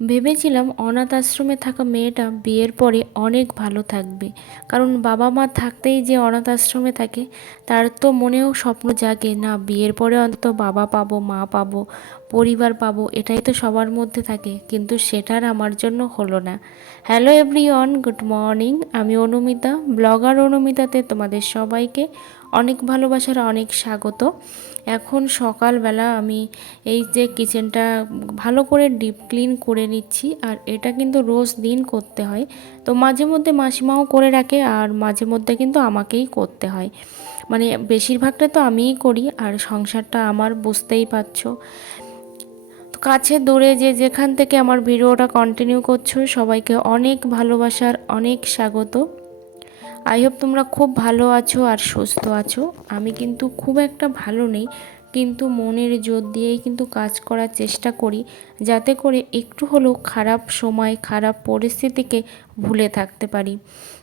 ভেবেছিলাম অনাথ আশ্রমে থাকা মেয়েটা বিয়ের পরে অনেক ভালো থাকবে। কারণ বাবা মা থাকতেই যে অনাথ আশ্রমে থাকে, তার তো মনেও স্বপ্ন জাগে, না, বিয়ের পরে অন্তত বাবা পাবো, মা পাবো, পরিবার পাবো, এটাই তো সবার মধ্যে থাকে। কিন্তু সেটার আমার জন্য হলো না। Hello everyone, good morning. আমি অনুমিতা, ব্লগার অনুমিতাতে তোমাদের সবাইকে অনেক ভালোবাসার অনেক স্বাগত। এখন সকালবেলা আমি এই যে কিচেনটা ভালো করে ডিপ ক্লিন করে নিচ্ছি, আর এটা কিন্তু রোজ দিন করতে হয়। তো মাঝে মধ্যে মাসিমাও করে রাখে, আর মাঝে মধ্যে কিন্তু আমাকেই করতে হয়। মানে বেশিরভাগটা তো আমিই করি, আর সংসারটা আমার বুঝতেই পারছ। কাছে দূরে যে যেখান থেকে আমার ভিডিওটা কন্টিনিউ করছ, সবাইকে অনেক ভালোবাসার অনেক স্বাগত। আই হোপ তোমরা খুব ভালো আছো আর সুস্থ আছো। আমি কিন্তু খুব একটা ভালো নেই, কিন্তু মনের জোর দিয়েই কিন্তু কাজ করার চেষ্টা করি, যাতে করে একটু হলেও খারাপ সময়, খারাপ পরিস্থিতিকে ভুলে থাকতে পারি।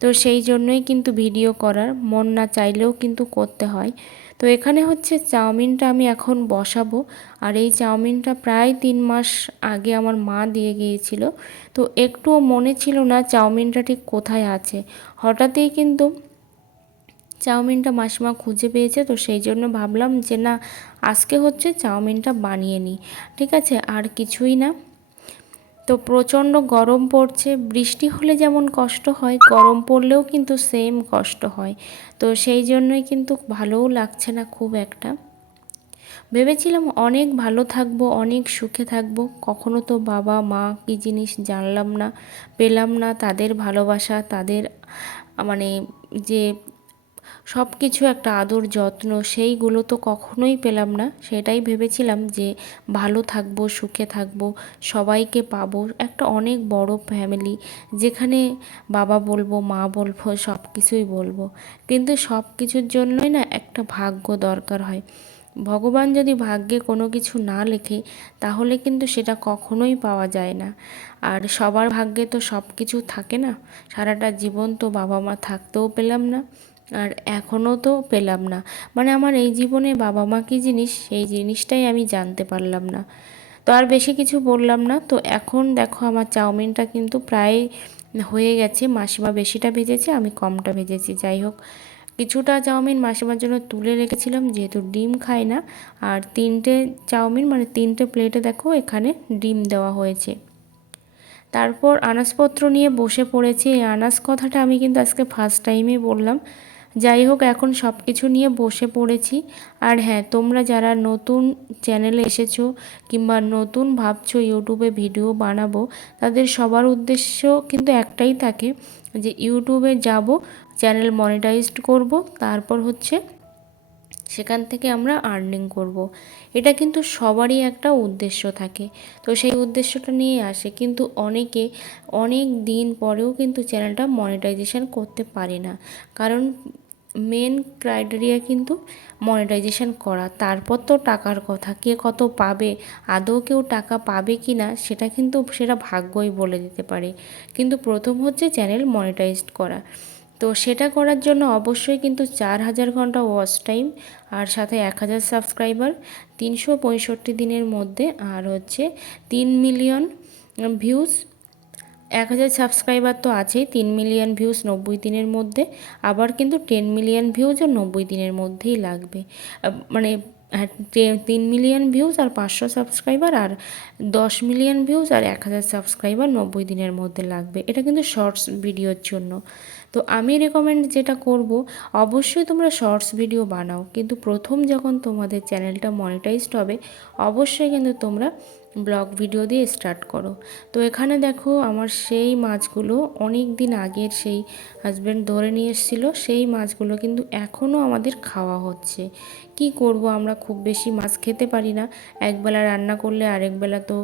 তো সেই জন্যই কিন্তু ভিডিও করার, মন না চাইলেও কিন্তু করতে হয়। তো এখানে হচ্ছে চাউমিনটা আমি এখন বসাবো। আর এই চাউমিনটা প্রায় তিন মাস আগে আমার মা দিয়ে গিয়েছিল। তো একটুও মনে ছিল না চাউমিনটা ঠিক কোথায় আছে। হঠাৎই কিন্তু চাউমিনটা মাসিমা খুঁজে পেয়েছে, তো সেই জন্য ভাবলাম যে না, আজকে হচ্ছে চাউমিনটা বানিয়ে নিই। ঠিক আছে? আর কিছুই না। তো প্রচণ্ড গরম পড়ছে, বৃষ্টি হলে যেমন কষ্ট হয়, গরম পড়লেও কিন্তু সেম কষ্ট হয়। তো সেই জন্যই কিন্তু ভালোও লাগছে না খুব একটা। ভেবেছিলাম অনেক ভালো থাকব, অনেক সুখে থাকব, কখনো তো বাবা, মা কী জিনিস জানলাম না, পেলাম না, তাদের ভালোবাসা, তাদের মানে যে সব কিছু একটা আদর যত্ন, সেইগুলো তো কখনোই পেলাম না। সেটাই ভেবেছিলাম যে ভালো থাকব, সুখে থাকব, সবাইকে পাবো, একটা অনেক বড় ফ্যামিলি যেখানে বাবা বলব, মা বলব সব কিছুই বলব। কিন্তু সব কিছুর জন্যই না একটা ভাগ্য দরকার হয়। ভগবান যদি ভাগ্যে কোনো কিছু না লেখে, তাহলে কিন্তু সেটা কখনোই পাওয়া যায় না। আর সবার ভাগ্যে তো সব কিছু থাকে না। সারাটা জীবন তো বাবা মা থাকতেও পেলাম না। আর এখনও তো পেলাম না। মানে আমার এই জীবনে বাবা মা কী জিনিস, সেই জিনিসটাই আমি জানতে পারলাম না। তো আর বেশি কিছু বললাম না। তো এখন দেখো আমার চাউমিনটা কিন্তু প্রায় হয়ে গেছে, মাসিমা বেশিটা ভেজেছে, আমি কমটা ভেজেছি। যাই হোক, কিছুটা চাউমিন মাসিমার জন্য তুলে রেখেছিলাম, যেহেতু ডিম খায় না। আর তিনটে চাউমিন মানে তিনটে প্লেটে দেখো এখানে ডিম দেওয়া হয়েছে। তারপর আনাজপত্র নিয়ে বসে পড়েছি। এই আনাজ কথাটা আমি কিন্তু আজকে ফার্স্ট টাইমে বললাম। যাই হোক, এখন সব কিছু নিয়ে বসে পড়েছি। আর হ্যাঁ তোমরা যারা নতুন চ্যানেলে এসেছ কিংবা নতুন ভাবছ ইউটিউবে ভিডিও বানাবো, তাদের সবার উদ্দেশ্য কিন্তু একটাই থাকে যে ইউটিউবে যাব, চ্যানেল মনিটাইজড করব, তারপর হচ্ছে সেখান থেকে আমরা আর্নিং করব। এটা কিন্তু সবারই একটা উদ্দেশ্য থাকে। তো সেই উদ্দেশ্যটা নিয়ে আসে, কিন্তু অনেকে অনেক দিন পরেও কিন্তু চ্যানেলটা মনিটাইজেশন করতে পারে না। কারণ মেন ক্রাইটেরিয়া কিন্তু মনিটাইজেশন করা। তারপর তো টাকার কথা, কে কত পাবে, আদৌ কেউ টাকা পাবে কি না সেটা কিন্তু সেটা ভাগ্যই বলে দিতে পারে। কিন্তু প্রথম হচ্ছে চ্যানেল মনিটাইজড করা। তো সেটা করার জন্য অবশ্যই কিন্তু চার হাজার ঘণ্টা ওয়াচ টাইম আর সাথে এক হাজার সাবস্ক্রাইবার তিনশো পঁয়ষট্টি দিনের মধ্যে আর হচ্ছে তিন মিলিয়ন ভিউজ এক হাজার সাবস্ক্রাইবার তো আছেই, তিন মিলিয়ন ভিউজ নব্বই দিনের মধ্যে, আবার কিন্তু টেন মিলিয়ন ভিউজও নব্বই দিনের মধ্যেই লাগবে। মানে হ্যাঁ তিন মিলিয়ন ভিউজ আর পাঁচশো সাবস্ক্রাইবার আর দশ মিলিয়ন ভিউজ আর এক হাজার সাবস্ক্রাইবার নব্বই দিনের মধ্যে লাগবে। এটা কিন্তু শর্টস ভিডিওর জন্য। তো আমি রেকমেন্ড যেটা করব, অবশ্যই তোমরা শর্টস ভিডিও বানাও, কিন্তু প্রথম যখন তোমাদের চ্যানেলটা মনিটাইজড হবে, অবশ্যই কিন্তু তোমরা ব্লগ ভিডিও দিয়ে স্টার্ট করো। তো এখানে দেখো আমার সেই মাছগুলো অনেক দিন আগের সেই হাজব্যান্ড ধরে নিয়ে এসেছিল, সেই মাছগুলো কিন্তু এখনও আমাদের খাওয়া হচ্ছে। কি করব, আমরা খুব বেশি মাছ খেতে পারি না। একবেলা রান্না করলে আরেকবেলা তো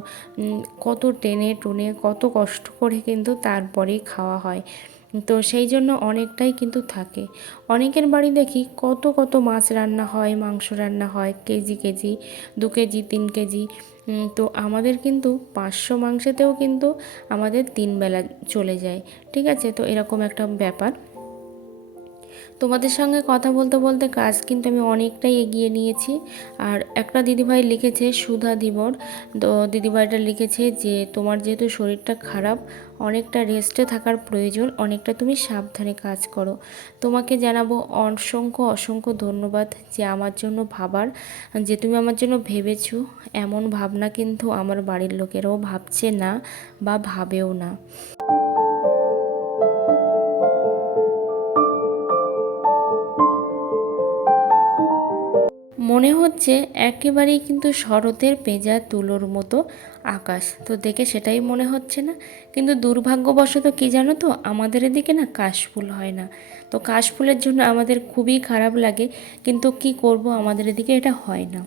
কত টেনে টুনে কত কষ্ট করে কিন্তু তারপরেই খাওয়া হয়। তো সেই জন্য অনেকটাই কিন্তু থাকে। অনেকের বাড়ি দেখি কত কত মাছ রান্না হয়, মাংস রান্না হয়, কেজি কেজি, দু কেজি, তিন কেজি। তো আমাদের কিন্তু পাঁচশো মাংসেতেও কিন্তু আমাদের তিন বেলা চলে যায়। ঠিক আছে? তো এরকম একটা ব্যাপার। তোমাদের সঙ্গে কথা বলতে বলতে কাজ কিন্তু আমি অনেকটাই এগিয়ে নিয়েছি। আর একটা দিদিভাই লিখেছে, সুধা দিবর। তো দিদিভাইটা লিখেছে যে, তোমার যেহেতু শরীরটা খারাপ, অনেকটা রেস্টে থাকার প্রয়োজন, অনেকটা তুমি সাবধানে কাজ করো। তোমাকে জানাব অসংখ্য অসংখ্য ধন্যবাদ যে আমার জন্য ভাবার, যে তুমি আমার জন্য ভেবেছো। এমন ভাবনা কিন্তু আমার বাড়ির লোকেরাও ভাবছে না বা ভাবেও না। মনে হচ্ছে একেবারেই কিন্তু শরতের পেঁজা তুলোর মতো আকাশ। তো দেখে সেটাই মনে হচ্ছে না। কিন্তু দুর্ভাগ্যবশত কী জানো তো, আমাদের এদিকে না কাশফুল হয় না। তো কাশফুলের জন্য আমাদের খুবই খারাপ লাগে, কিন্তু কি করব আমাদের এদিকে এটা হয় না।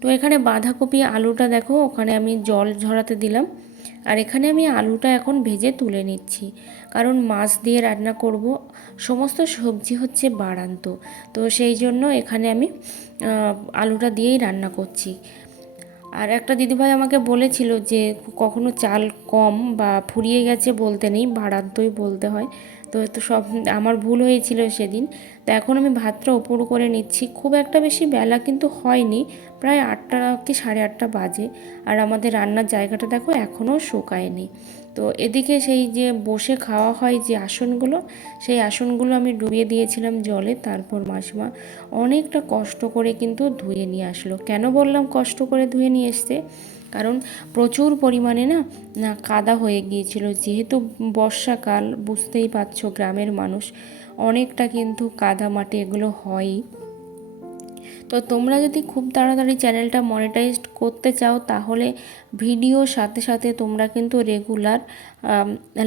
তো এখানে বাঁধাকপি, আলুটা দেখো, ওখানে আমি জল ঝরাতে দিলাম। আর এখানে আমি আলুটা এখন ভেজে তুলে নিচ্ছি। কারণ মাছ দিয়ে রান্না করব, সমস্ত সবজি হচ্ছে বাড়ান্ত। তো সেই জন্য এখানে আমি আলুটা দিয়েই রান্না করছি। আর একটা দিদিভাই আমাকে বলেছিল যে, কখনো চাল কম বা ফুরিয়ে গেছে বলতে নেই, বাড়ান্তই বলতে হয়। তো তো সব আমার ভুল হয়েছিল সেদিন। তো এখন আমি ভাতটা ওপর করে নিচ্ছি। খুব একটা বেশি বেলা কিন্তু হয়নি, প্রায় আটটা কি সাড়ে আটটা বাজে। আর আমাদের রান্নার জায়গাটা দেখো এখনও শুকায়নি। তো এদিকে সেই যে বসে খাওয়া হয় যে আসনগুলো, সেই আসনগুলো আমি ডুবিয়ে দিয়েছিলাম জলে। তারপর মাসিমা অনেকটা কষ্ট করে কিন্তু ধুয়ে নিয়ে আসলো। কেন বললাম কষ্ট করে ধুয়ে নিয়ে এসছে? কারণ প্রচুর পরিমাণে না না কাদা হয়ে গিয়েছিল। যেহেতু বর্ষাকাল, বুঝতেই পারছ গ্রামের মানুষ, অনেকটা কিন্তু কাদা মাটি এগুলো হয়ই। তো তোমরা যদি খুব তাড়াতাড়ি চ্যানেলটা মনিটাইজড করতে চাও, তাহলে ভিডিও সাথে সাথে তোমরা কিন্তু রেগুলার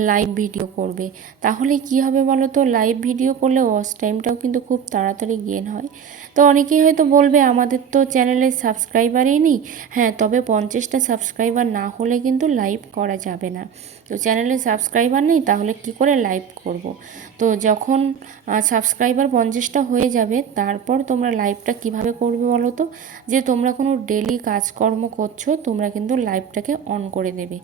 লাইভ ভিডিও করবে। তাহলে কি হবে বলো তো লাইভ ভিডিও করলে ওয়াচ টাইমটাও কিন্তু খুব তাড়াতাড়ি গেন হয়। তো অনেকেই হয়তো বলবে, আমাদের তো চ্যানেলে সাবস্ক্রাইবারই নেই। হ্যাঁ তবে পঞ্চাশটা সাবস্ক্রাইবার না হলে কিন্তু লাইভ করা যাবে না। তো চ্যানেলে সাবস্ক্রাইবার নেই, তাহলে কি করে লাইভ করব। তো যখন সাবস্ক্রাইবার পঞ্চাশটা হয়ে যাবে, তারপর তোমরা লাইভটা কীভাবে করবে বলো তো যে তোমরা কোনো ডেলি কাজকর্ম করছ, তোমরা কিন্তু লাইভটাকে অন করে দেবে।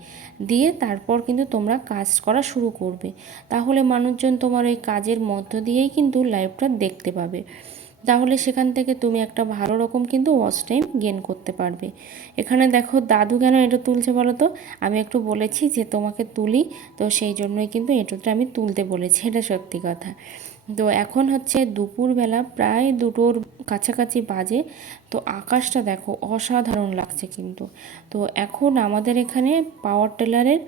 দিয়ে তারপর কিন্তু তোমরা কাজ করা শুরু করবে। তাহলে মানুষজন তোমার ওই কাজের মধ্য দিয়েই কিন্তু লাইফটা দেখতে পাবে। তাহলে সেখান থেকে তুমি একটা ভালো রকম কিন্তু ওয়াচ টাইম গেন করতে পারবে। এখানে দেখো, দাদু কেন এটা তুলছে বলো তো? আমি একটু বলেছি যে তোমাকে তুলি, তো সেই জন্যই কিন্তু এটোটা আমি তুলতে বলেছি, এটা সত্যি কথা। তো এখন হচ্ছে দুপুরবেলা, প্রায় দুটোর কাছাকাছি বাজে। তো আকাশটা দেখো অসাধারণ লাগছে কিন্তু। তো এখন আমাদের এখানে পাওয়ার টেলারের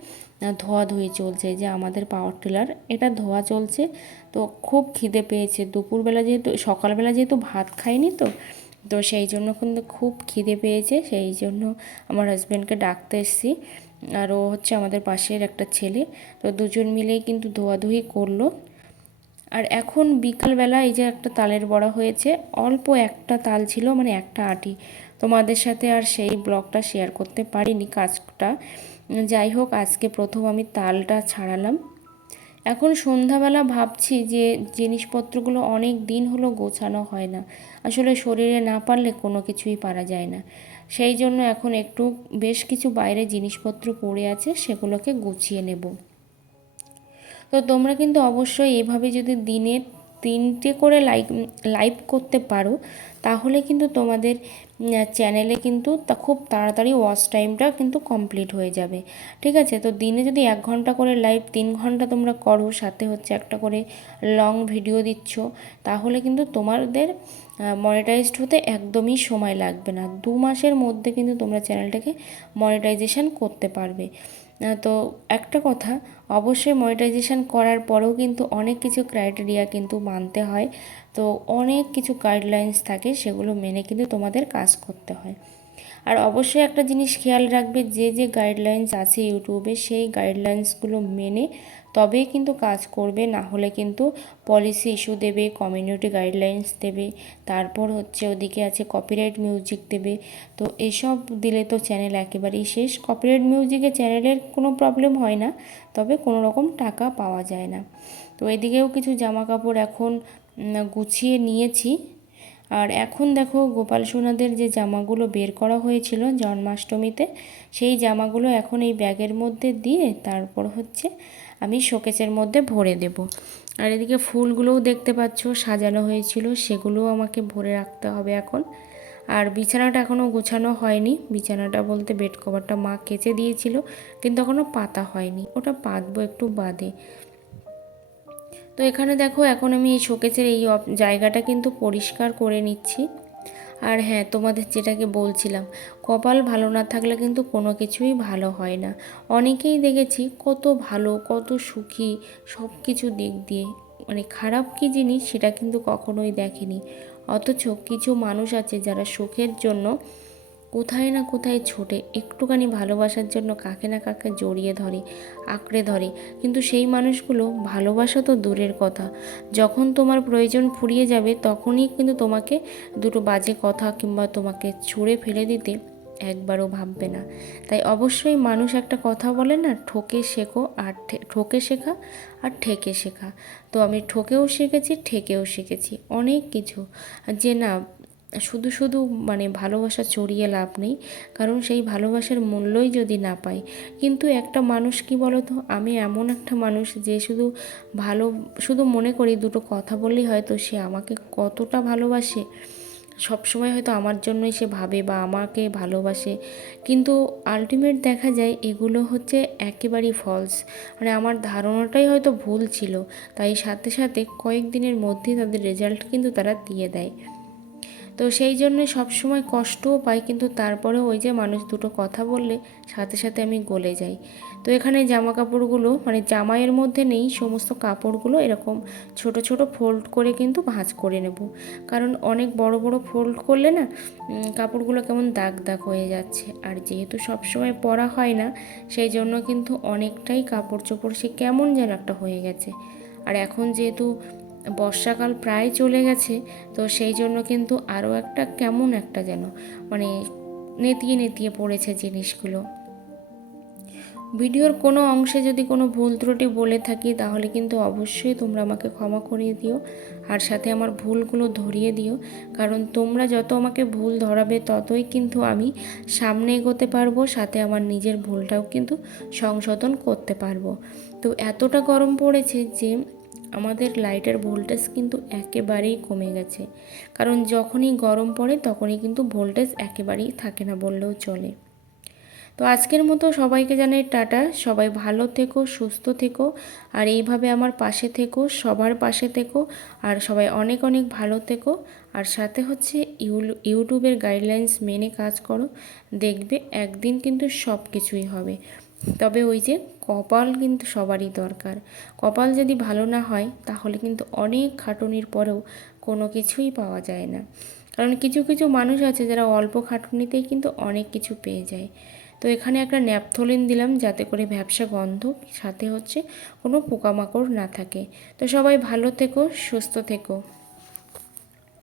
ধোয়াধুয়ি চলছে যে আমাদের পাওয়ার টিলার এটা ধোয়া চলছে। তো খুব খিদে পেয়েছে। দুপুরবেলা যেহেতু, সকালবেলা যেহেতু ভাত খাইনি তো তো সেই জন্য কিন্তু খুব খিদে পেয়েছে। সেই জন্য আমার হাজব্যান্ডকে ডাকতে এসেছি। আর ও হচ্ছে আমাদের পাশের একটা ছেলে। তো দুজন মিলেই কিন্তু ধোয়াধুয়ি করল। আর এখন বিকালবেলা এই যে একটা তালের বড়া হয়েছে, অল্প একটা তাল ছিল মানে একটা আটি। তোমাদের সাথে আর সেই ব্লগটা শেয়ার করতে পারিনি কাজটা। যাই হোক, আজকে প্রথম আমি তালটা ছাড়ালাম। এখন সন্ধ্যাবেলা ভাবছি যে জিনিসপত্রগুলো অনেক দিন হলো গোছানো হয় না। আসলে শরীরে না পারলে কোনো কিছুই পারা যায় না। সেই জন্য এখন একটু বেশ কিছু বাইরে জিনিসপত্র পড়ে আছে, সেগুলোকে গুছিয়ে নেব। তো তোমরা কিন্তু অবশ্যই এভাবে যদি দিনে তিনটে করে লাইক লাইভ করতে পারো, তাহলে কিন্তু তোমাদের চ্যানেলে কিন্তু তা খুব তাড়াতাড়ি ওয়াচ টাইমটা কিন্তু কমপ্লিট হয়ে যাবে। ঠিক আছে? তো দিনে যদি এক ঘণ্টা করে লাইভ তিন ঘণ্টা তোমরা করো, সাথে হচ্ছে একটা করে লং ভিডিও দিচ্ছ, তাহলে কিন্তু তোমাদের মনিটাইজড হতে একদমই সময় লাগবে না। দু মাসের মধ্যে কিন্তু তোমরা চ্যানেলটাকে মনিটাইজেশন করতে পারবে। তো একটা কথা, অবশ্যই মনিটাইজেশান করার পরেও কিন্তু অনেক কিছু ক্রাইটেরিয়া কিন্তু মানতে হয়। তো অনেক কিছু গাইডলাইন্স থাকে, সেগুলো মেনে কিন্তু তোমাদের কাজ করতে হয়। আর অবশ্যই একটা জিনিস খেয়াল রাখবে, যে যে গাইডলাইন্স আছে ইউটিউবে সেই গাইডলাইন্সগুলো মেনে তবেই কিন্তু কাজ করবে, না হলে কিন্তু পলিসি ইস্যু দেবে কমিউনিটি গাইডলাইন্স দেবে, তারপর হচ্ছে ওদিকে আছে কপিরাইট মিউজিক দেবে। তো এসব দিলে তো চ্যানেল একেবারেই শেষ। কপিরাইট মিউজিকে চ্যানেলের কোনো প্রবলেম হয় না, তবে কোনো রকম টাকা পাওয়া যায় না। তো এদিকেও কিছু জামা কাপড় এখন গুছিয়ে নিয়েছি। আর এখন দেখো গোপাল সোনাদের যে জামাগুলো বের করা হয়েছিল জন্মাষ্টমীতে, সেই জামাগুলো এখন এই ব্যাগের মধ্যে দিয়ে তারপর হচ্ছে আমি শোকেসের মধ্যে ভরে দেব। আর এদিকে ফুলগুলোও দেখতে পাচ্ছ, সাজানো হয়েছিল, সেগুলোও আমাকে ভরে রাখতে হবে এখন। আর বিছানাটা এখনও গোছানো হয়নি, বিছানাটা বলতে বেড কভারটা মা কেচে দিয়েছিল, কিন্তু এখনও পাতা হয়নি। ওটা পাতবো একটু বাদে। তো এখানে দেখো এখন আমি এই শোকেসের এই জায়গাটা কিন্তু পরিষ্কার করে নিচ্ছি। আর হ্যাঁ তোমাদের যেটাকে বলছিলাম, কপাল ভালো না থাকলে কিন্তু কোনো কিছুই ভালো হয় না। অনেকেই দেখেছি কত ভালো, কত সুখী সব কিছু দিক দিয়ে। মানে খারাপ কী জিনিস সেটা কিন্তু কখনোই দেখেনি। অথচ কিছু মানুষ আছে যারা সুখের জন্য কোথায় না কোথায় ছোটে, একটুখানি ভালোবাসার জন্য কাকে না কাকে জড়িয়ে ধরে, আঁকড়ে ধরে। কিন্তু সেই মানুষগুলো ভালোবাসা তো দূরের কথা। যখন তোমার প্রয়োজন ফুরিয়ে যাবে, তখনই কিন্তু তোমাকে দুটো বাজে কথা কিংবা তোমাকে ছুঁড়ে ফেলে দিতে একবারও ভাববে না। তাই অবশ্যই মানুষ একটা কথা বলে না, ঠকে শেখো আর ঠকে শেখা আর ঠেকে শেখা। তো আমি ঠকেও শিখেছি, ঠেকেও শিখেছি, অনেক কিছু। যে না শুধু শুধু মানে ভালোবাসা চড়িয়ে লাভ নেই, কারণ সেই ভালোবাসার মূল্যই যদি না পাই। কিন্তু একটা মানুষ কি বলতো? আমি এমন একটা মানুষ যে শুধু ভালো, শুধু মনে করি দুটো কথা বললেই হয়তো সে আমাকে কতটা ভালোবাসে। সবসময় হয়তো আমার জন্যই সে ভাবে বা আমাকে ভালোবাসে। কিন্তু আলটিমেট দেখা যায় এগুলো হচ্ছে একেবারেই ফলস মানে আমার ধারণাটাই হয়তো ভুল ছিল, তাই সাথে সাথে কয়েকদিনের মধ্যেই তাদের রেজাল্ট কিন্তু তারা দিয়ে দেয়। তো সেই জন্য সবসময় কষ্টও পাই, কিন্তু তারপরেও ওই যে মানুষ দুটো কথা বললে সাথে সাথে আমি গলে যাই। তো এখানে জামা কাপড়গুলো মানে জামাইয়ের মধ্যে নেই, সমস্ত কাপড়গুলো এরকম ছোট ছোট ফোল্ড করে কিন্তু ভাঁজ করে নেব। কারণ অনেক বড় বড় ফোল্ড করলে না কাপড়গুলো কেমন দাগ দাগ হয়ে যাচ্ছে। আর যেহেতু সবসময় পরা হয় না, সেই জন্য কিন্তু অনেকটাই কাপড় চোপড় সে কেমন যেন একটা হয়ে গেছে। আর এখন যেহেতু বর্ষাকাল প্রায় চলে গেছে, তো সেই জন্য কিন্তু আরও একটা কেমন একটা যেন মানে নেতিয়ে নেতিয়ে পড়েছে জিনিসগুলো। ভিডিওর কোনো অংশে যদি কোনো ভুল ত্রুটি বলে থাকি, তাহলে কিন্তু অবশ্যই তোমরা আমাকে ক্ষমা করিয়ে দিও, আর সাথে আমার ভুলগুলো ধরিয়ে দিও, কারণ তোমরা যত আমাকে ভুল ধরাবে, ততই কিন্তু আমি সামনে এগোতে পারব, সাথে আমার নিজের ভুলটাও কিন্তু সংশোধন করতে পারব। তো এতটা গরম পড়েছে যে আমাদের লাইটের ভোল্টেজ কিন্তু একেবারেই কমে গেছে। কারণ যখনই গরম পড়ে তখনই কিন্তু ভোল্টেজ একেবারেই থাকে না বললেও চলে। তো আজকের মতো সবাইকে জানাই টাটা। সবাই ভালো থেকো, সুস্থ থেকো, আর এইভাবে আমার পাশে থেকো, সবার পাশে থেকো, আর সবাই অনেক অনেক ভালো থেকো। আর সাথে হচ্ছে ইউটিউবের গাইডলাইন্স মেনে কাজ করো। দেখবে একদিন কিন্তু সব কিছুই হবে। তবে ওই যে কপাল কিন্তু সবারই দরকার। কপাল যদি ভালো না হয়, তাহলে কিন্তু অনেক খাটুনির পরেও কোনো কিছুই পাওয়া যায় না। কারণ কিছু কিছু মানুষ আছে যারা অল্প খাটুনিতেই কিন্তু অনেক কিছু পেয়ে যায়। তো এখানে একটা ন্যাপথলিন দিলাম যাতে করে ব্যবসা গন্ধ সাথে হচ্ছে কোনো পোকামাকড় না থাকে। তো সবাই ভালো থেকো, সুস্থ থেকো।